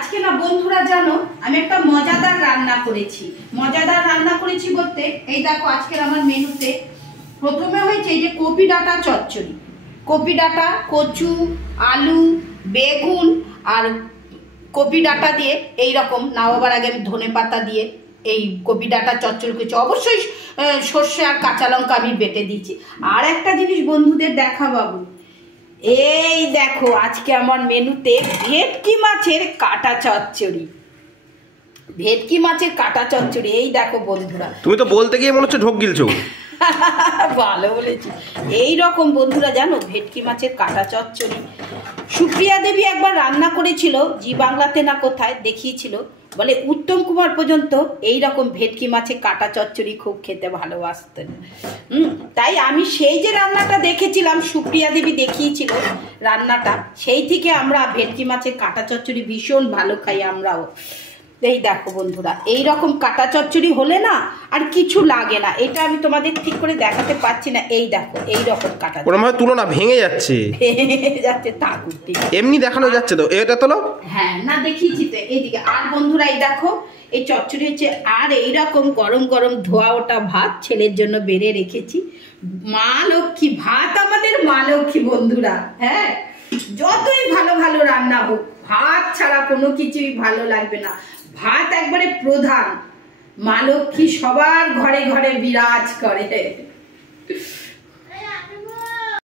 আজকে না বন্ধুরা জানো আমি একটা মজাদার রান্না করেছি। মজাদার রান্না করেছি বলতে এই দেখো আজকের আমার মেনুতে প্রথমে হয়েছে এই যে কপি ডাঁটা চচ্চড়ি। কপি ডাঁটা, কচু, আলু, বেগুন আর কপি ডাঁটা দিয়ে এই রকম নামাবার আগে আমি ধনে পাতা দিয়ে এই কপি ডাঁটা চচ্চড়ি করেছি। অবশ্যই সর্ষে আর কাঁচা লঙ্কা আমি বেটে দিয়েছি। আর একটা জিনিস বন্ধুদের দেখা বাবু, এই দেখো আজকে আমার মেনুতে ভেটকি মাছের কাটা চচ্চড়ি। ভেটকি মাছের কাটা চচ্চড়ি এই দেখো বন্ধুরা। তুমি তো বলতে গিয়ে মনে হচ্ছে ঢোক গিলছো। ভালো বলেছি। এই রকম বন্ধুরা জানো ভেটকি মাছের কাটা চচ্চড়ি সুপ্রিয়া দেবী একবার রান্না করেছিল, জি বাংলাতে না কোথায় দেখিয়েছিল, বলে উত্তম কুমার পর্যন্ত এই রকম ভেটকি মাছের কাটা চচ্চড়ি খুব খেতে ভালোবাসতেন। তাই আমি সেই যে রান্নাটা দেখেছিলাম সুপ্রিয়া দেবী দেখিয়েছিল রান্নাটা, সেই থেকে আমরা ভেটকি মাছের কাটা চচ্চড়ি ভীষণ ভালো খাই আমরাও। এই দেখো বন্ধুরা এই রকম কাটা চচ্চড়ি হলে না আর কিছু লাগে না। এটা আমি তোমাদের ঠিক করে দেখাতে পারছি না। এই দেখো এই রকম কাটা ওরকম তুলনা ভেঙে যাচ্ছে যাচ্ছে তা করতে এমনি দেখানো যাচ্ছে তো এটা তোলো। হ্যাঁ না দেখিয়েছি তো এইদিকে। আর বন্ধুরা এই দেখো এই চচ্চড়ি হচ্ছে আর এইরকম গরম গরম ধোয়া ওটা ভাত ছেলের জন্য বেড়ে রেখেছি। মা লক্ষ্মী ভাত, আমাদের মা লক্ষ্মী বন্ধুরা। হ্যাঁ যতই ভালো ভালো রান্না হোক ভাত ছাড়া কোনো কিছুই ভালো লাগবে না। ভাত একবারে প্রধান। মা লক্ষ্মী সবার ঘরে ঘরে বিরাজ করে।